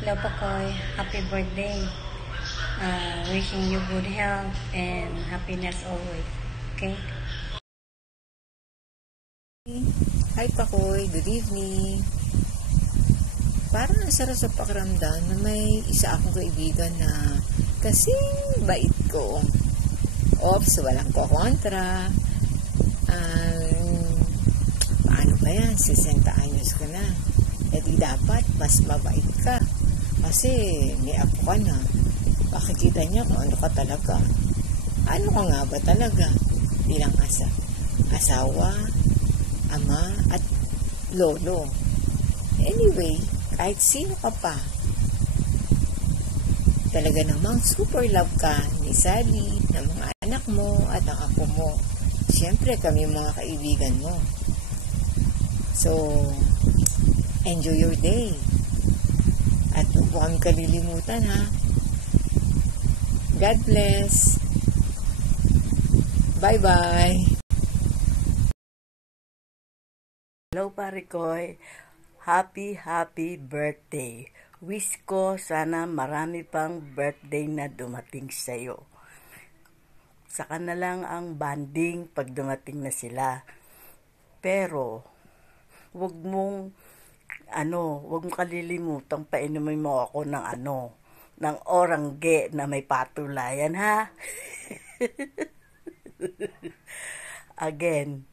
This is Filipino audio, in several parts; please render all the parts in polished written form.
Hello, Pakoy. Happy birthday. Wishing you good health and happiness always. Okay? Hi Pakoy, good evening. Parang nasarap sa pakiramdam na may isa akong kaibigan na kasing bait ko. Ops, walang kokontra. Paano ba yan? 60 anyos ko na. E di dapat mas mabait ka. Kasi may apo ka na. Makikita niya kung ano ka talaga. Ano ka nga ba talaga? Bilang asawa, ama, at lolo. Anyway, kahit sino ka pa, talaga namang super love ka ni Sally, ng mga anak mo at ang apo mo. Siyempre, kami mga kaibigan mo. So, enjoy your day. At huwag mo kami kalilimutan, ha? God bless. Bye-bye. Hello, Parikoy. Happy birthday. Wish ko sana marami pang birthday na dumating sa'yo. Saka na lang ang banding pag dumating na sila. Pero, wag mong kalilimutang painumin mo ako ng orangge na may patulayan, ha? Again,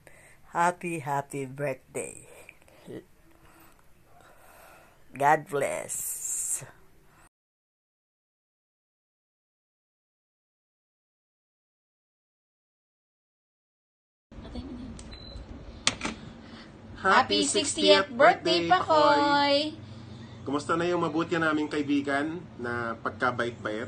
happy birthday. God bless. Happy 60th birthday, Pakoy! Kumusta na yung mabuti naming kaibigan na pagkabait-bait?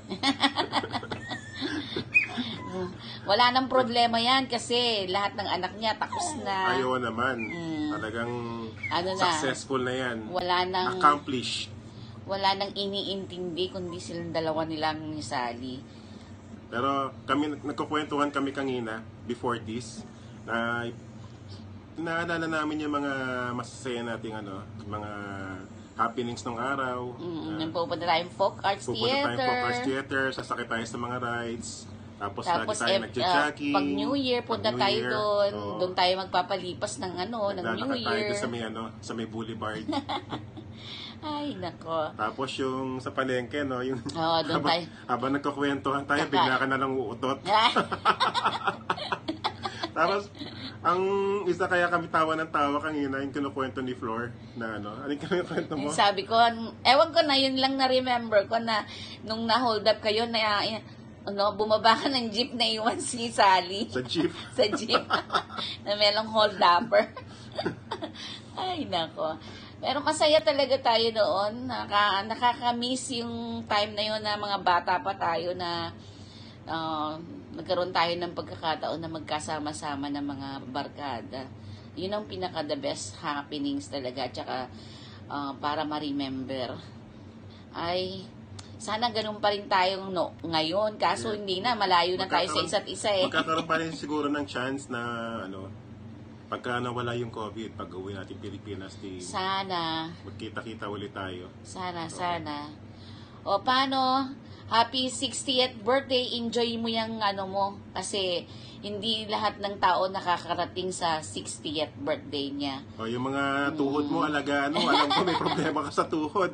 Wala nang problema yan kasi lahat ng anak niya tapos na. Ayaw naman. Talagang successful na yan. Accomplished. Wala nang iniintindi kundi silang dalawa nilang ni Sally. Pero kami, nagkukwentuhan kami kanina before this na naalala namin yung mga masasaya nating mga happenings ng araw. Pupunta tayong folk arts theater. Sasakay tayo sa mga rides. Tapos lagi tayo nagja-jogging. Pag New Year, punta tayo doon. Doon tayo magpapalipas ng ng New Year. Tayo sa may boulevard. Ay, nako. Tapos yung sa palengke, yung doon tayo. Habang nagkukwentuhan tayo, bigla ka na lang uutot. Tapos, ang isa kaya kami tawa ng tawa kanina, yung kinukwento ni Flor, na ano yung kinukwento mo? Sabi ko, ewan ko na, yun lang na-remember ko na nung na-hold up kayo, na bumaba ka ng jeep na iwan si Sally. Sa jeep? Sa jeep. Na merong hold upper. Ay, nako. Pero kasaya talaga tayo noon. Nakaka-miss yung time na yun na mga bata pa tayo na nagkaroon tayo ng pagkakataon na magkasama-sama ng mga barkada. Yun ang pinaka-the best happenings talaga. Tsaka para ma-remember. Ay, sana ganun pa rin tayong ngayon. Kaso hindi na, malayo na tayo sa isa't isa eh. Magkakaroon pa rin siguro ng chance na pagka nawala yung COVID, pag uwi natin Pilipinas, sana magkita-kita ulit tayo. Sana. O paano? Happy 60th birthday. Enjoy mo yung mo. Kasi hindi lahat ng tao nakakarating sa 60th birthday niya. O yung mga tuhod mo, alagaan mo. Alam ko may problema ka sa tuhod.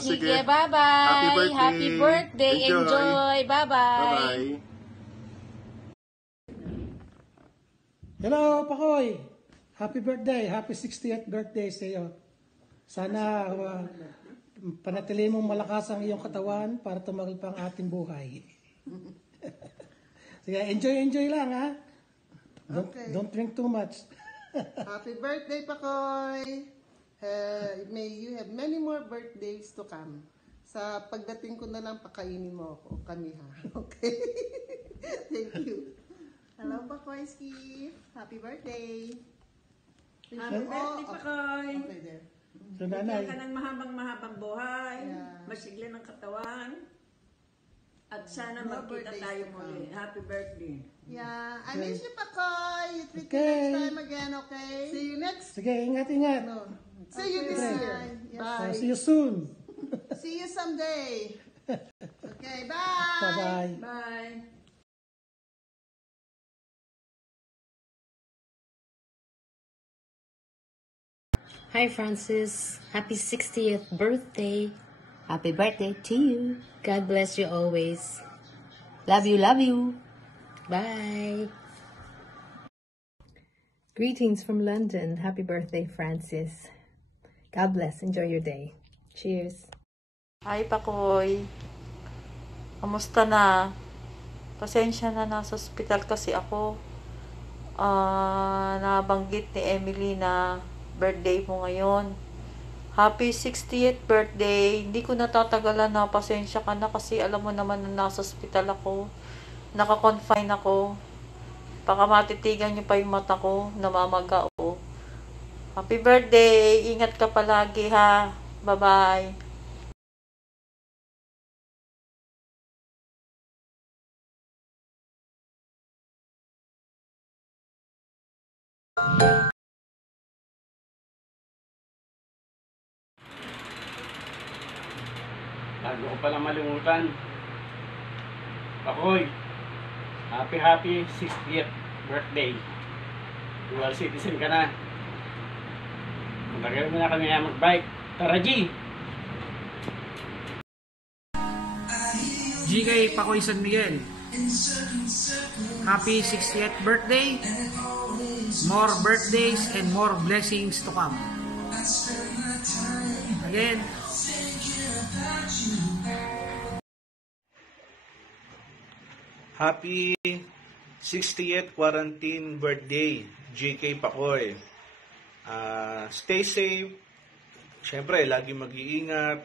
Sige, bye-bye. Happy birthday. Enjoy. Bye-bye. Hello, Pakoy. Happy birthday. Happy 60th birthday sa iyo. Sana panatili mong malakas ang iyong katawan para tumagal pa ang ating buhay. Sige, enjoy lang, ha? Don't drink too much. Happy birthday, Pakoy! May you have many more birthdays to come. Sa pagdating ko na lang, pakainin mo ako. Kami, ha? Okay? Thank you. Hello, Pakoyski. Happy birthday. Happy birthday, Pakoy. Okay, there. So, nanay. Bigyan ka ng mahabang buhay, masigla ng katawan, at sana magkita tayo muli. Happy birthday. Yeah, I miss you, Pakoy. You treat me next time again, okay? See you next. Sige, ingat. No. See you this year. Bye. See you soon. See you someday. Okay, bye. Bye-bye. Bye. Hi Francis, happy 60th birthday. Happy birthday to you. God bless you always. Love you, love you. Bye. Greetings from London. Happy birthday, Francis. God bless. Enjoy your day. Cheers. Hi, Pakoy. Kamusta na? Pasensya na, nasa ospital kasi ako. Nabanggit ni Emily na birthday mo ngayon. Happy 60th birthday. Hindi ko natatagalan na, pasensya ka na kasi alam mo naman na nasa ospital ako. Naka-confine ako. Baka matitigan niyo pa yung mata ko, namamaga ako. Happy birthday! Ingat ka palagi ha. Bye-bye. Bago ko palang malimutan. Pakoy, happy 60th birthday. Dual citizen ka na. Matagal mo na kami mag-bike. Tara, G! GK Pakoy San Miguel, happy 60th birthday. More birthdays and more blessings to come. Again, happy 60th quarantine birthday, JK Pakoy. Stay safe. Siyempre, lagi mag-iingat.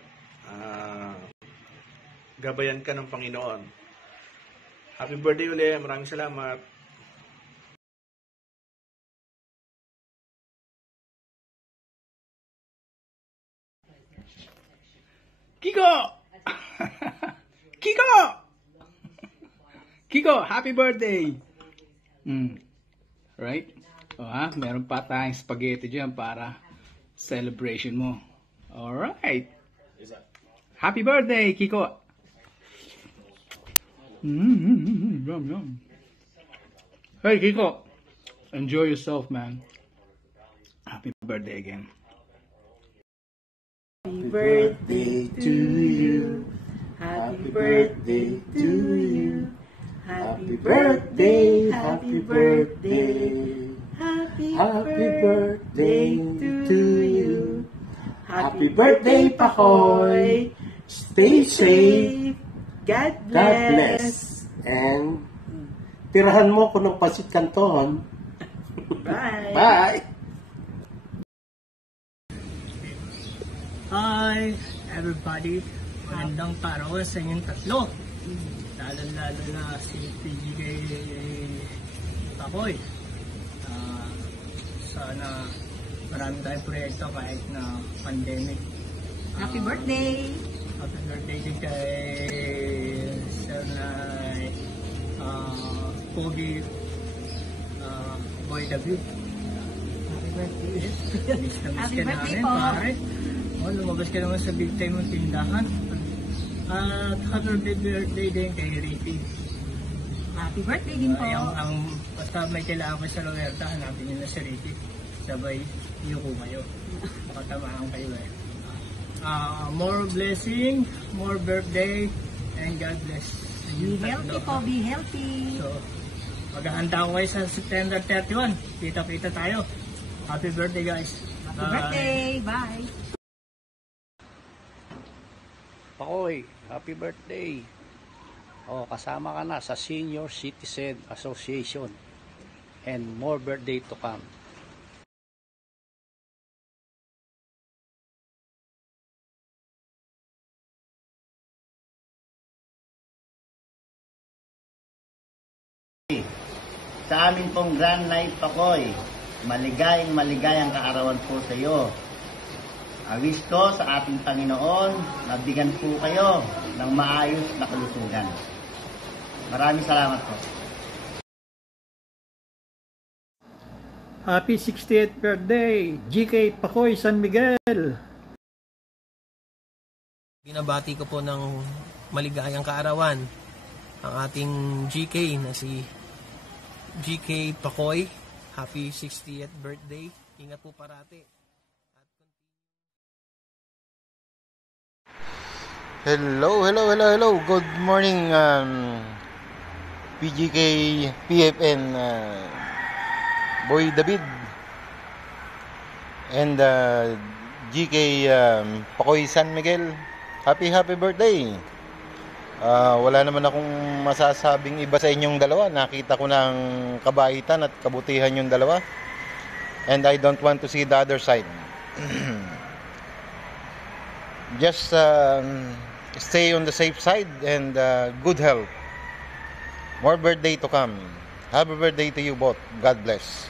Gabayan ka ng Panginoon. Happy birthday ulit. Maraming salamat. Kiko! Kiko! Kiko, happy birthday! Right? Meron pa tayong spaghetti dyan para celebration mo. Alright. Happy birthday, Kiko! Yum, yum. Hey, Kiko! Enjoy yourself, man. Happy birthday again. Happy birthday to you. Happy birthday to you. Happy birthday, happy birthday. Happy birthday to you. Happy birthday, Pakoy. Stay safe. God bless. And tirahan mo ko ng pasit canton. Bye. Bye. Hi, everybody. Magandang parawan sa inyong tatlo. Lalo-lalo na si PGK Pakoy. Sana marami tayong proyekto kahit na pandemic. Happy birthday! Happy birthday din kay Sir Kobe Boy David. Happy birthday! Happy birthday po! Pare. Lumabas ka naman sa big time ng tindahan. At happy birthday din kay Ricky. Happy birthday din po! Basta may kailangan ko sa Loerta, hanapin nyo na si Ricky. Sabay, yuko kayo. Makatamaan kayo eh. More blessing, more birthday, and God bless. Be healthy po, be healthy. So, maghahanda ko kayo sa September 31. Kita-kita tayo. Happy birthday, guys. Happy birthday. Bye. Pakoy, happy birthday. Kasama ka na sa Senior Citizen Association. And more birthday to come. Sa amin pong Grand Night Pakoy, maligayang kaarawan po sa iyo. Wish ko sa ating Panginoon na bigyan po kayo ng maayos na kalusugan. Maraming salamat po. Happy 60th birthday, GK Pakoy San Miguel. Binabati ko po ng maligayang kaarawan ang ating GK na si GK Pakoy. Happy 60th birthday. Ingat po parati. Hello. Good morning, PGK, PFN, Boy David, and GK Pakoy San Miguel. Happy birthday. Wala naman akong masasabing iba sa inyong dalawa. Nakita ko ng kabaitan at kabutihan yung dalawa. And I don't want to see the other side. Just stay on the safe side and good health. More birthday to come. Happy birthday to you both. God bless.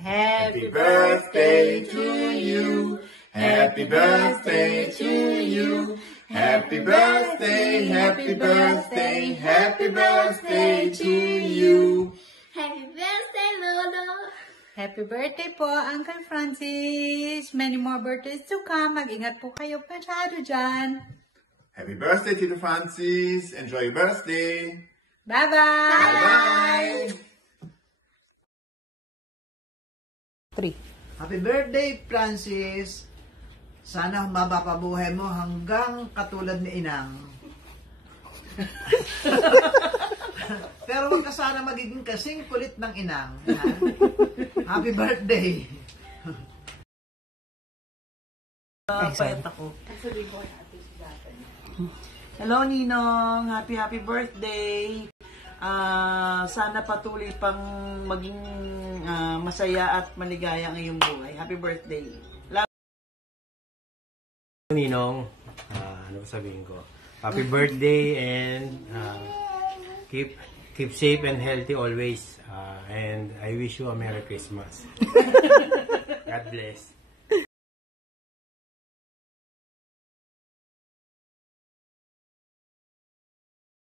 Happy birthday to you. Happy birthday to you. Happy birthday, happy birthday, happy birthday to you. Happy birthday, Lolo! Happy birthday po, Uncle Francis! Many more birthdays to come. Mag-ingat po kayo masyado dyan. Happy birthday, Tito Francis. Enjoy your birthday. Bye-bye! Bye-bye! Happy birthday, Francis. Sana humaba pa buhay mo hanggang katulad ni Inang. Pero huwag ka sana magiging kasing kulit ng Inang. Happy birthday. Payat ako. Hello, Ninong. Happy birthday. Sana patuloy pang maging masaya at maligaya ang iyong buhay. Happy birthday. Ninong, ano ba sabihin ko? Happy birthday and keep safe and healthy always. And I wish you a Merry Christmas. God bless.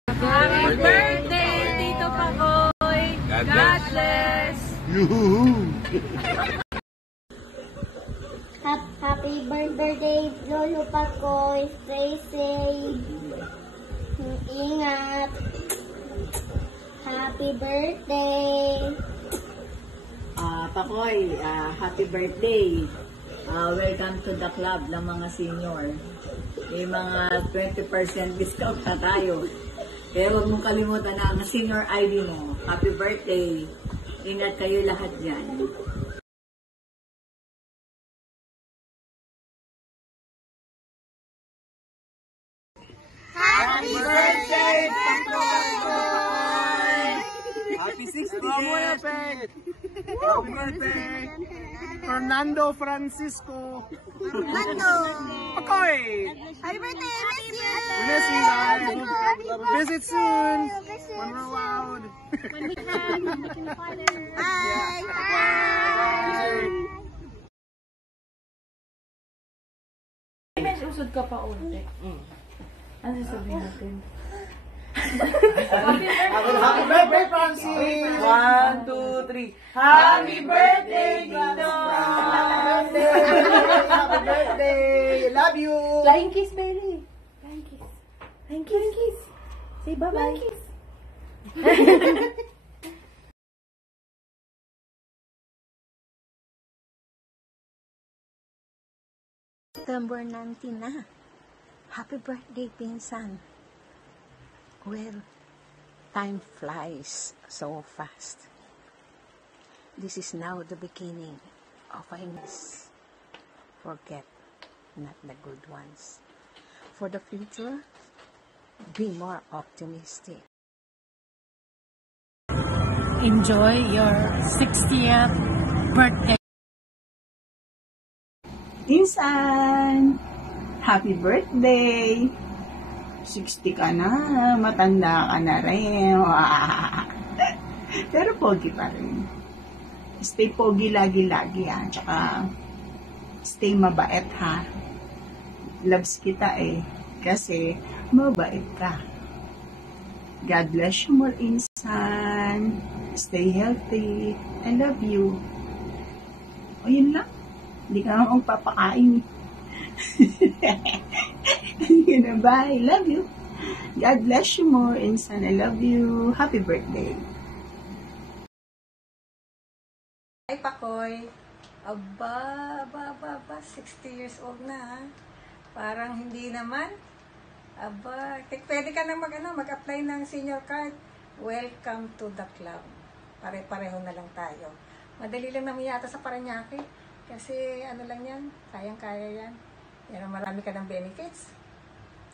Happy birthday, Tito Pakoy! God bless! Happy birthday, Lolo Pakoy! Stay safe! Ingat! Happy birthday! Pakoy, happy birthday! Welcome to the club ng mga senior. May mga 20% discount na tayo. Kaya huwag mong kalimutan na ang senior ID mo. Happy birthday! Ingat kayo lahat dyan. Happy birthday, Pakoy! Happy 60th! Happy birthday! Fernando Francisco! Fernando! Pakoy! Happy birthday! We miss you guys! Visit soon! When we're allowed! When we can find her. Bye! Bye! May usod ka pa unti. Ano sabihin natin? Happy birthday, Francis! 1, 2, 3. Happy birthday, Nino! Happy birthday! Love you! Flying kiss, Bailey. Flying kiss. Flying kiss. Flying kiss. Say bye-bye. Flying kiss. September 19 na. Happy birthday, Pinsan. Well, time flies so fast. This is now the beginning of a miss. Forget not the good ones. For the future, be more optimistic. Enjoy your 60th birthday. Insan, happy birthday! 60 ka na, matanda ka na rin. Pero pogi pa rin. Stay pogi lagi-lagi ha. Tsaka stay mabait ha. Loves kita eh. Kasi mabait ka. God bless you more, Insan. Stay healthy. I love you. O yun lang. Hindi ka naman papakain. Bye. Love you. God bless you more, Insan. I love you. Happy birthday. Hi, Pakoy. Aba, 60 years old na ha. Parang hindi naman. Aba, pwede ka na mag-apply ng senior card. Welcome to the club. Pare-pareho na lang tayo. Madali lang naman yata sa Paranaque. Kasi ano lang yan, kayang-kaya yan. Yan, marami ka ng benefits.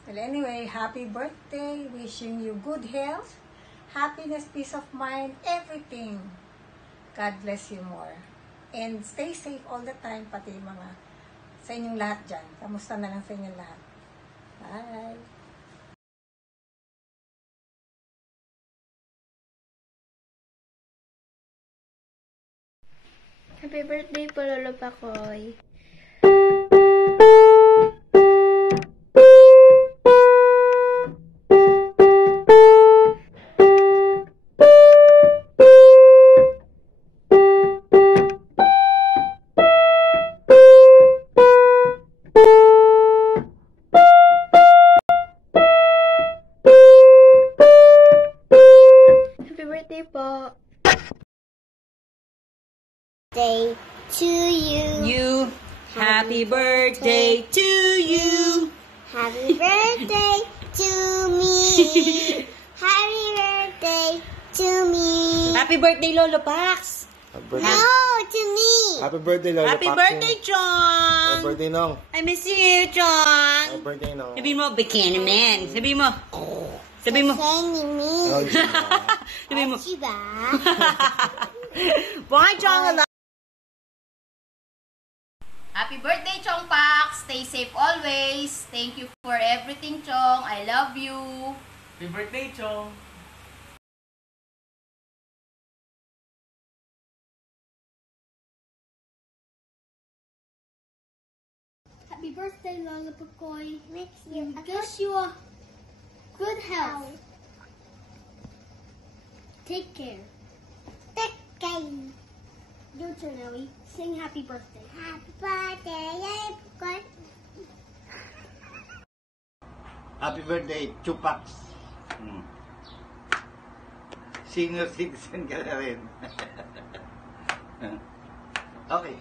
Well, anyway, happy birthday. Wishing you good health, happiness, peace of mind, everything. God bless you more. And stay safe all the time, pati mga sa inyong lahat dyan. Kamusta na lang sa inyong lahat. Bye! Happy birthday po, Lolo Pakoy. Happy birthday po. Day to you. Happy birthday to you. Happy birthday to me. Happy birthday to me. Happy birthday, Lolo Pax. No, to me. Happy birthday, Lolo Happy Paxing. birthday, Chong. Happy birthday, Nong. I miss you, Chong. Happy birthday, Nong. Sabi mo, bikini man. Sabi mo. Sabi mo. Sabi mo. Bye, Chong. Happy birthday, Chong Pax! Stay safe always. Thank you for everything, Chong. I love you. Happy birthday, Chong. Happy birthday, Lola Pakoy. We wish you a good health. Take care. Take care. Your turn, Ellie. Sing happy birthday. Happy birthday, Lola Pakoy. Happy birthday, Chupax. Senior citizen ka na rin. Okay.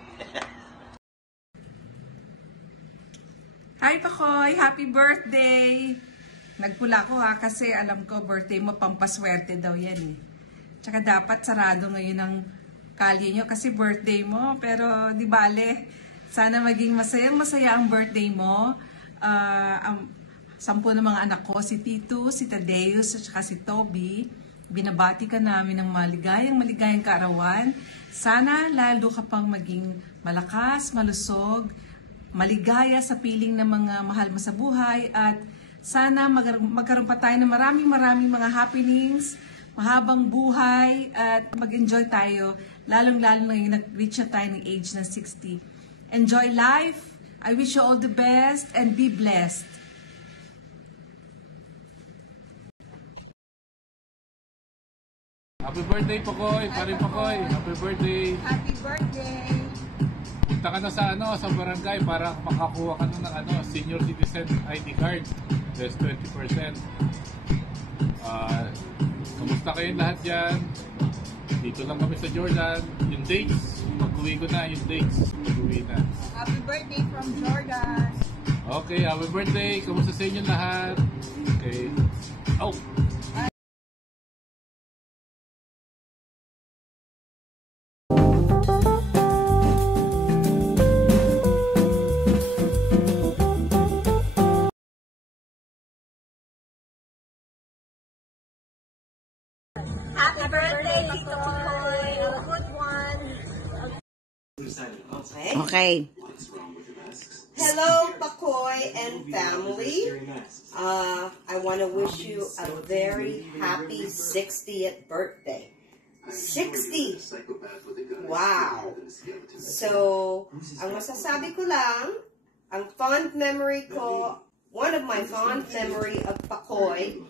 Hi, Pakoy! Happy birthday! Nagpula ko ha, kasi alam ko birthday mo, pampaswerte daw yan eh. Tsaka dapat sarado ngayon ang kalye nyo kasi birthday mo. Pero di bale, sana maging masaya ang birthday mo. Ang 10 ng mga anak ko, si Tito, si Tadeus, at saka si Toby, binabati ka namin ng maligayang kaarawan. Sana lalo ka pang maging malakas, malusog, maligaya sa piling ng mga mahal mo sa buhay, at sana magkaroon pa tayo ng maraming mga happenings, mahabang buhay, at mag-enjoy tayo, lalong-lalo na yung nag-reach na tayo ng age na 60. Enjoy life. I wish you all the best and be blessed. Happy birthday, Pakoy! Pare Pakoy! Happy birthday! Happy birthday! Punta ka na sa barangay para makakuha ka ng senior citizen ID card. There's 20%. Kamusta kayong lahat dyan? Dito lang kami sa Jordan. Yung dates, mag-uwi ko na yung dates. Mag-uwi na. Happy birthday from Jordan! Okay, happy birthday! Kamusta sa inyo lahat? Okay. Oh! Happy birthday, Tito Pakoy! Okay. Hello, Pakoy and family. I want to wish you a very happy 60th birthday. 60! Wow! So, ang masasabi ko lang, ang fond memory ko, one of my fond memory of Pakoy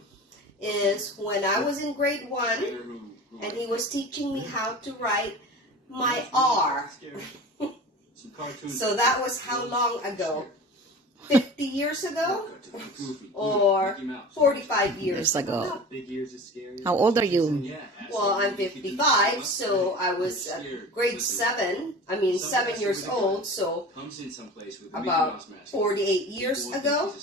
is when I was in grade 1 and he was teaching me how to write my R. So that was how long ago? 50 years ago? Or 45 years ago? How old are you? Well, I'm 55, so I was grade 7. I mean, 7 years old, so about 48 years ago.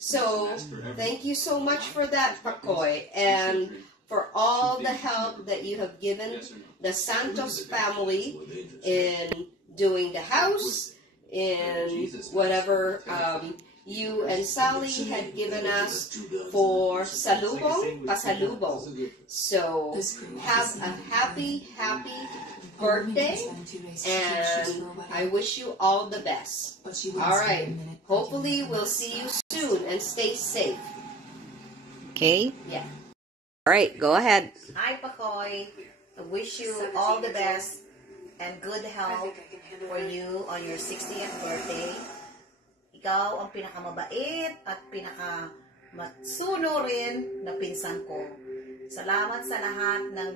So, thank you so much for that, Pakoy, and for all the help that you have given the Santos family in doing the house, in whatever you and Sally had given us for salubong, pasalubong. So, have a happy birthday, and I wish you all the best. All right. Hopefully, we'll see you soon, and stay safe. Okay? Yeah. All right, go ahead. Hi, Pakoy. I wish you all the best and good health for you on your 60th birthday. Ikaw ang pinakamabait at pinakamatsuno rin na pinsan ko. Salamat sa lahat ng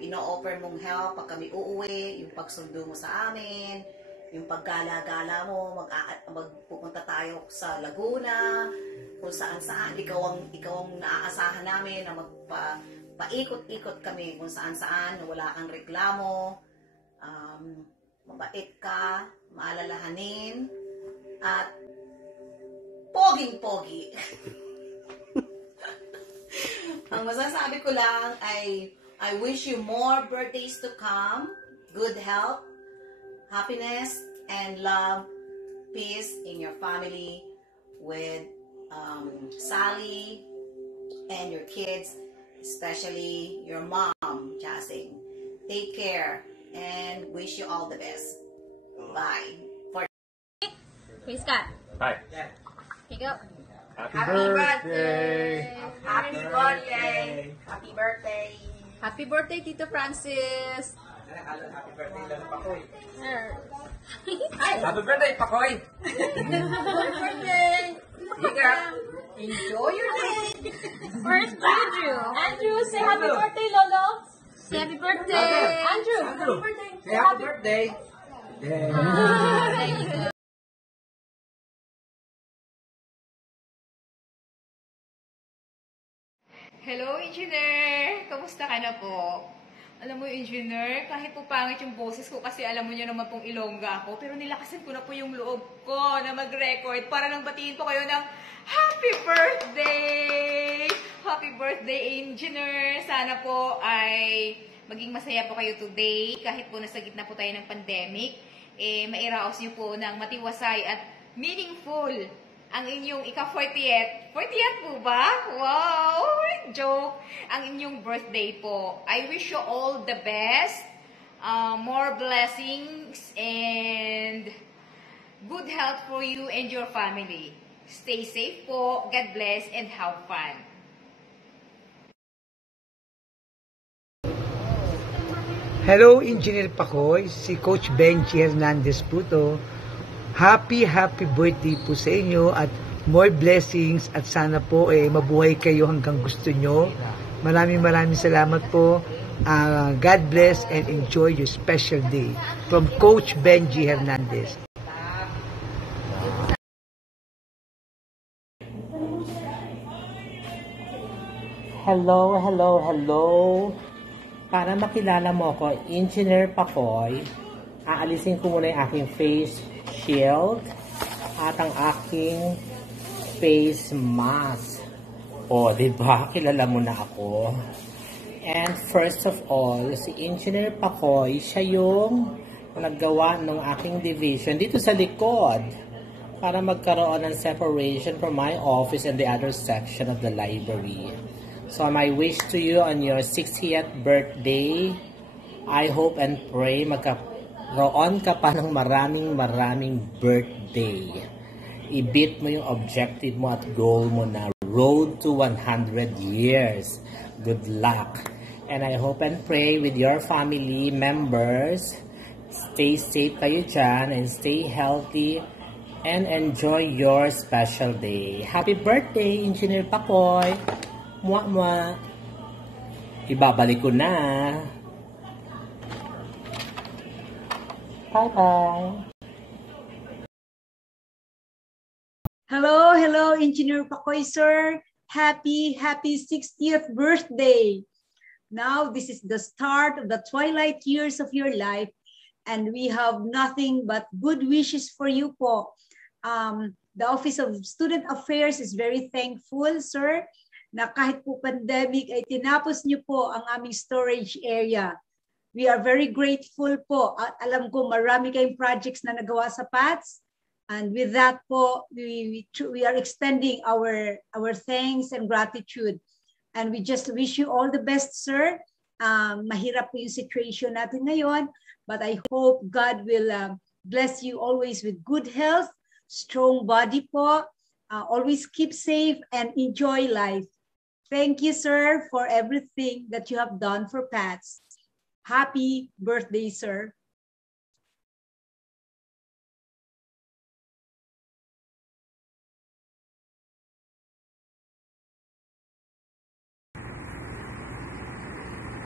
ino-offer mong help pag kami uuwi, yung pagsundo mo sa amin, yung paggala-gala mo, magpupunta tayo sa Laguna, kung saan-saan, ikaw ang naaasahan namin na paikot-ikot kami kung saan-saan, na wala kang reklamo, mabait ka, maalalahanin, at poging-pogi. Ang masasabi ko lang ay I wish you more birthdays to come, good health, happiness, and love, peace in your family with Sally and your kids, especially your mom, Jasing. Take care and wish you all the best. Bye. Hey, Scott. Hi. Here you go. Happy birthday! Happy birthday! Happy birthday! Happy birthday, Tito Francis! Happy birthday lang, Pakoy. Hi! Happy birthday, Pakoy! Happy birthday! Enjoy your day! Where's Andrew? Andrew, say happy birthday, Lolo! Say happy birthday! Andrew, happy birthday! Say happy birthday! There you go. Hello, Engineer! Kamusta ka na po? Alam mo, Engineer, kahit po pangit yung boses ko kasi alam mo nyo naman pong Ilongga ako, pero nilakasan ko na po yung loob ko na mag-record para lang batiin po kayo ng Happy Birthday! Happy Birthday, Engineer! Sana po ay maging masaya po kayo today kahit po nasa gitna po tayo ng pandemic. Mairaos nyo po ng matiwasay at meaningful ang inyong ika-40th. 40th po ba? Wow! Joke! Ang inyong birthday po. I wish you all the best, more blessings, and good health for you and your family. Stay safe po. God bless and have fun. Hello, Engineer Pakoy. Si Coach Benji Hernandez po to. Happy birthday po sa inyo at more blessings at sana po mabuhay kayo hanggang gusto nyo. Maraming salamat po. God bless and enjoy your special day. From Coach Benji Hernandez. Hello. Para makilala mo ko, Engineer Pakoy, aalisin ko muna yung aking face shield at ang aking face mask. O, diba? Kilala mo na ako. And first of all, si Engineer Pakoy, siya yung naggawa ng aking division dito sa likod para magkaroon ng separation from my office and the other section of the library. So my wish to you on your 60th birthday, I hope and pray magkaroon ka pa ng maraming birthday. I-beat mo yung objective mo at goal mo na road to 100 years. Good luck. And I hope and pray with your family members. Stay safe kayo dyan and stay healthy and enjoy your special day. Happy birthday, Engineer Pakoy! Mwah! Ibabalik ko na. Bye-bye! Hello, Engineer Pakoy, sir. Happy 60th birthday. Now, this is the start of the twilight years of your life, and we have nothing but good wishes for you po. The Office of Student Affairs is very thankful, sir, na kahit po pandemic ay tinapos niyo po ang aming storage area. We are very grateful po. At alam ko marami kayong projects na nagawa sa PATS. And with that po, we are extending our thanks and gratitude. And we just wish you all the best, sir. Mahirap po yung situation natin ngayon, but I hope God will bless you always with good health, strong body po, always keep safe and enjoy life. Thank you, sir, for everything that you have done for PATS. Happy birthday, sir.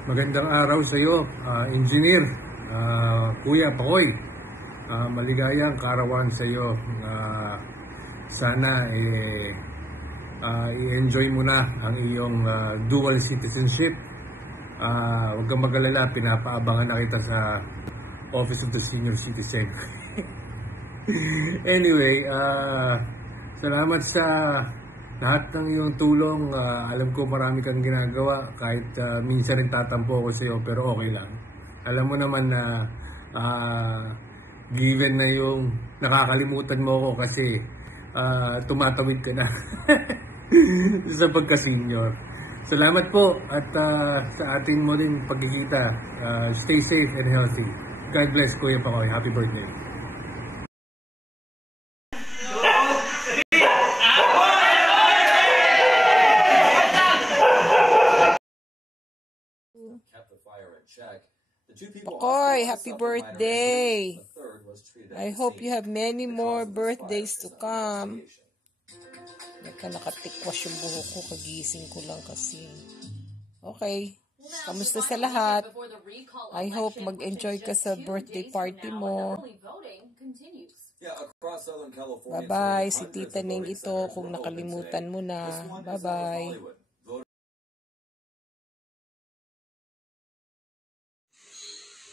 Magandang araw sa iyo, Engineer, Kuya Pakoy. Maligayang karawan sa iyo. Sana i-enjoy mo na ang iyong dual citizenship. Huwag kang mag-alala, pinapaabangan na kita sa Office of the Senior Citizen. Anyway, salamat sa lahat ng iyong tulong. Alam ko marami kang ginagawa, kahit minsan rin tatampo ako sa iyo, pero okay lang. Alam mo naman na given na yung nakakalimutan mo ako kasi tumatawid ka na sa pagka-senior. Salamat po at sa atin mo din pagkikita. Stay safe and healthy. God bless, Kuya Pakoy. Happy birthday. Pakoy, happy birthday! I hope you have many more birthdays to come. Nakatikwas yung buhok ko, kagising ko lang kasi. Okay, kamusta sa lahat? I hope mag-enjoy ka sa birthday party mo. Bye-bye, si Tita Neng ito kung nakalimutan mo na. Bye-bye.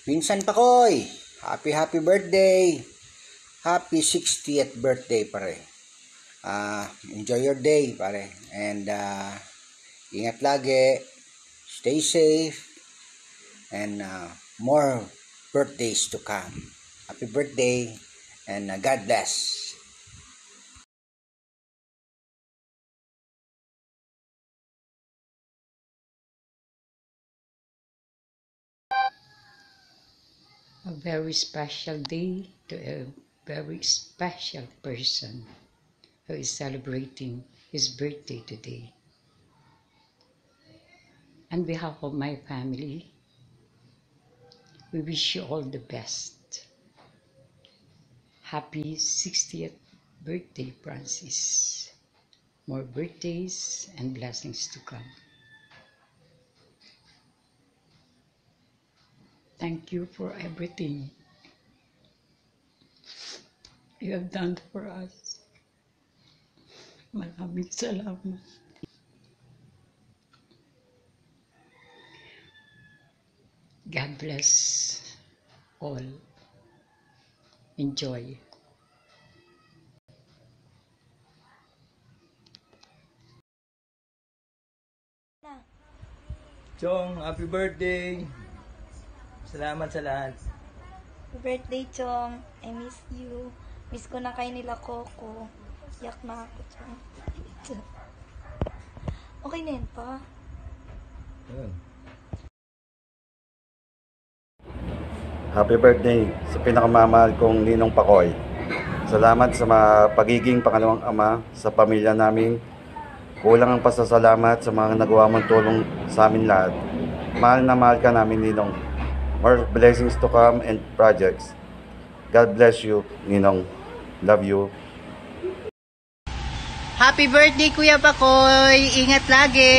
Pinsan Pakoy, happy birthday. Happy 60th birthday pare. Enjoy your day pare. And ingat lagi. Stay safe. And more birthdays to come. Happy birthday and God bless. A very special day to a very special person who is celebrating his birthday today. On behalf of my family, we wish you all the best. Happy 60th birthday, Francis. More birthdays and blessings to come. Thank you for everything you have done for us. Maraming salamat. God bless all. Enjoy. Chong, happy birthday! Salamat sa lahat. Happy birthday, Chong. I miss you. Miss ko na kayo nila Coco. Yak na ako, Chong. Okay na yun pa. Happy birthday sa pinakamamahal kong Ninong Pakoy. Salamat sa pagiging pangalawang ama sa pamilya namin. Kulang ang pasasalamat sa mga nagawa mong tulong sa amin lahat. Mahal na mahal ka namin, Ninong. More blessings to come and projects. God bless you, Ninong. Love you. Happy birthday, Kuya Pakoy! Ingat lagi!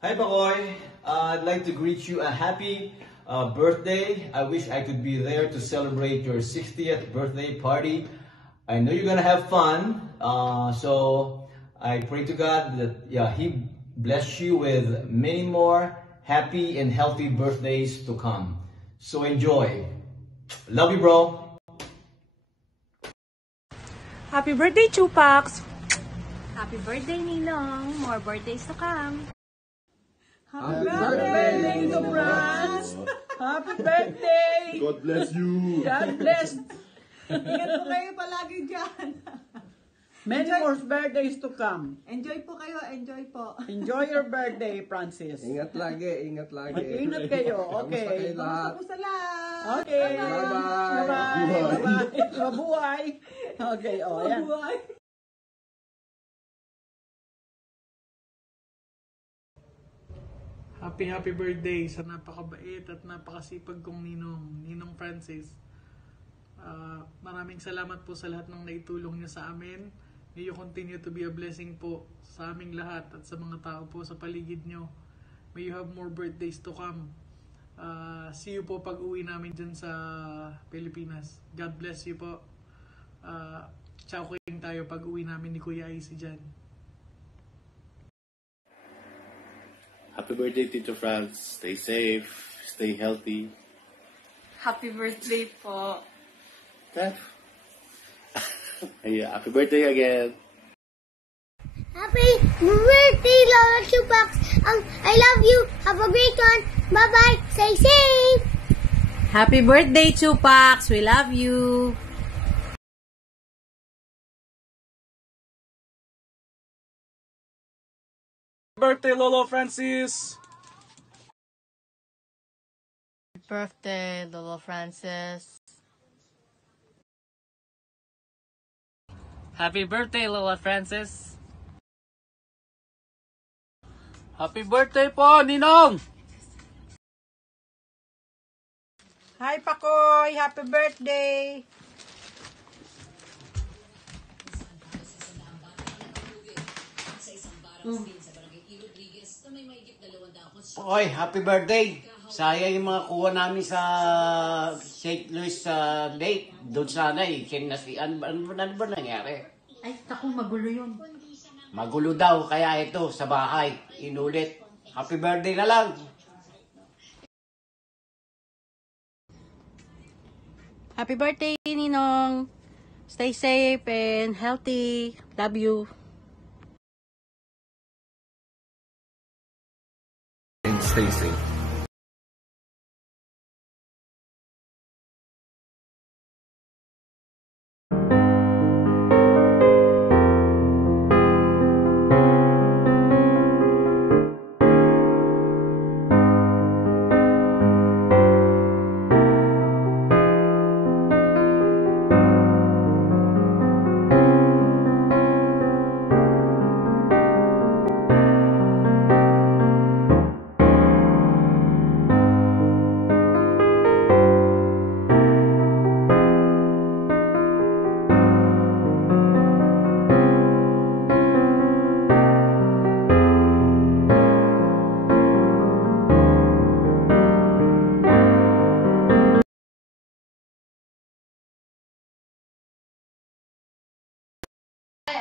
Hi Pakoy, I'd like to greet you a happy birthday. I wish I could be there to celebrate your 60th birthday party. I know you're gonna have fun, so I pray to God that He bless you with many more happy and healthy birthdays to come. So enjoy. Love you, bro. Happy birthday, Chupax! Happy birthday, Ninong! More birthdays to come! Happy birthday, Lady France! Happy birthday! God bless you! God bless! Ingat po kayo palagi dyan. Many more birthdays to come. Enjoy po kayo, enjoy po. Enjoy your birthday, Francis. Ingat lagi, ingat lagi. Ingat kayo, okay. Kamusta kayo lahat? Kamusta po sa lahat? Okay. Bye-bye. Bye-bye. Bye-bye. Mabuhay. Okay, oh, yan. Mabuhay. Happy birthday sa napakabait at napakasipag kong Ninong Francis. Maraming salamat po sa lahat ng naitulong niyo sa amin. May you continue to be a blessing po sa aming lahat at sa mga tao po sa paligid niyo. May you have more birthdays to come. See you po pag uwi namin dyan sa Pilipinas. God bless you po. Ciao kayong tayo pag uwi namin ni Kuya Icy dyan. Happy birthday, Tito Franz. Stay safe, stay healthy. Happy birthday po! Yeah, happy birthday again. Happy birthday, Lola Chupax. I love you. Have a great one. Bye-bye. Stay safe. Happy birthday, Chupax! We love you! Birthday, Lolo Francis! Birthday, Lolo Francis. Happy birthday, Lola Francis! Happy birthday po, Ninong! Hi, Pakoy! Happy birthday! Oy, happy birthday! Sayang yung mga kuha namin sa St. Louis Lake. Doon sana eh. Ano ba nangyari? Ay, naku, magulo yun. Magulo daw, kaya ito, sa bahay, inulit. Happy birthday na lang! Happy birthday, Ninong! Stay safe and healthy. Love you. And stay safe.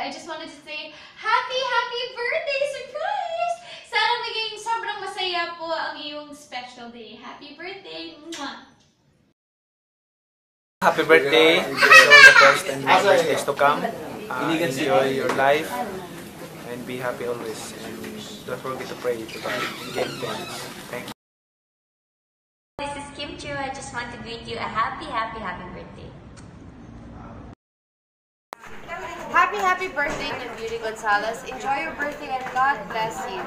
I just wanted to say, happy birthday! Surprise! Sana maging sobrang masaya po ang iyong special day. Happy birthday! Mwah! Happy birthday! Enjoy the best and more birthdays to come. Enjoy your life and be happy always. And don't forget to pray to God and give thanks. Thank you. This is Kim Chu. I just want to greet you a happy birthday. Happy birthday to Beauty Gonzalez. Enjoy your birthday and God bless you.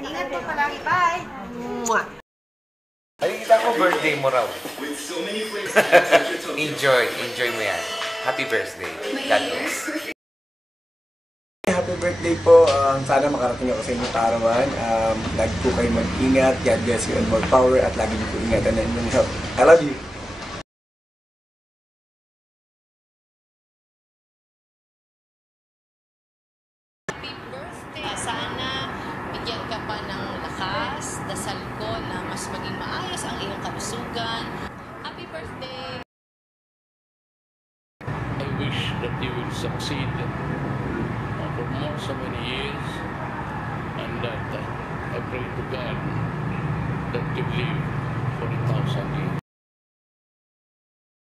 Ingat po palagi. Bye! Mwah! Nakikita ko birthday mo raw. Enjoy mo yan. Happy birthday. God bless. Happy birthday po. Sana makarating ako sa inyong kaarawan. Lagi po kayo mag-ingat. God bless you and more power. At lagi niyo po ingatan ang inyong health. I love you. Happy birthday. Sana bigyan ka pa ng lakas. Dasal ko na mas maging maayos ang iyong kalusugan. Happy birthday. I wish that you will succeed for more so many years, and that I pray to God that you live for 1,000 years.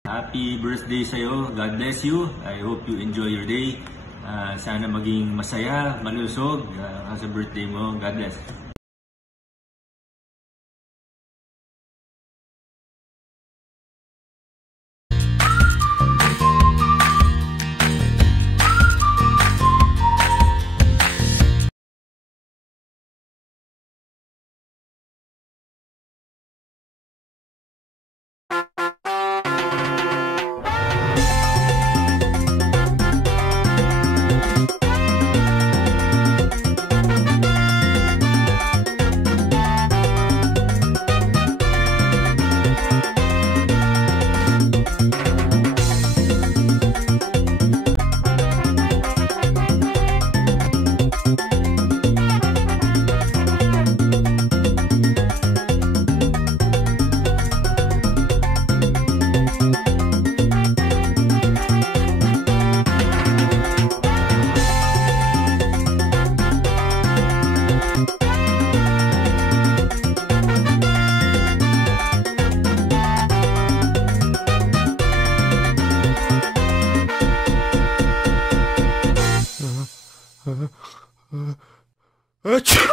Happy birthday sa'yo. God bless you. I hope you enjoy your day. Sana maging masaya, malusog sa birthday mo. God bless. Achoo!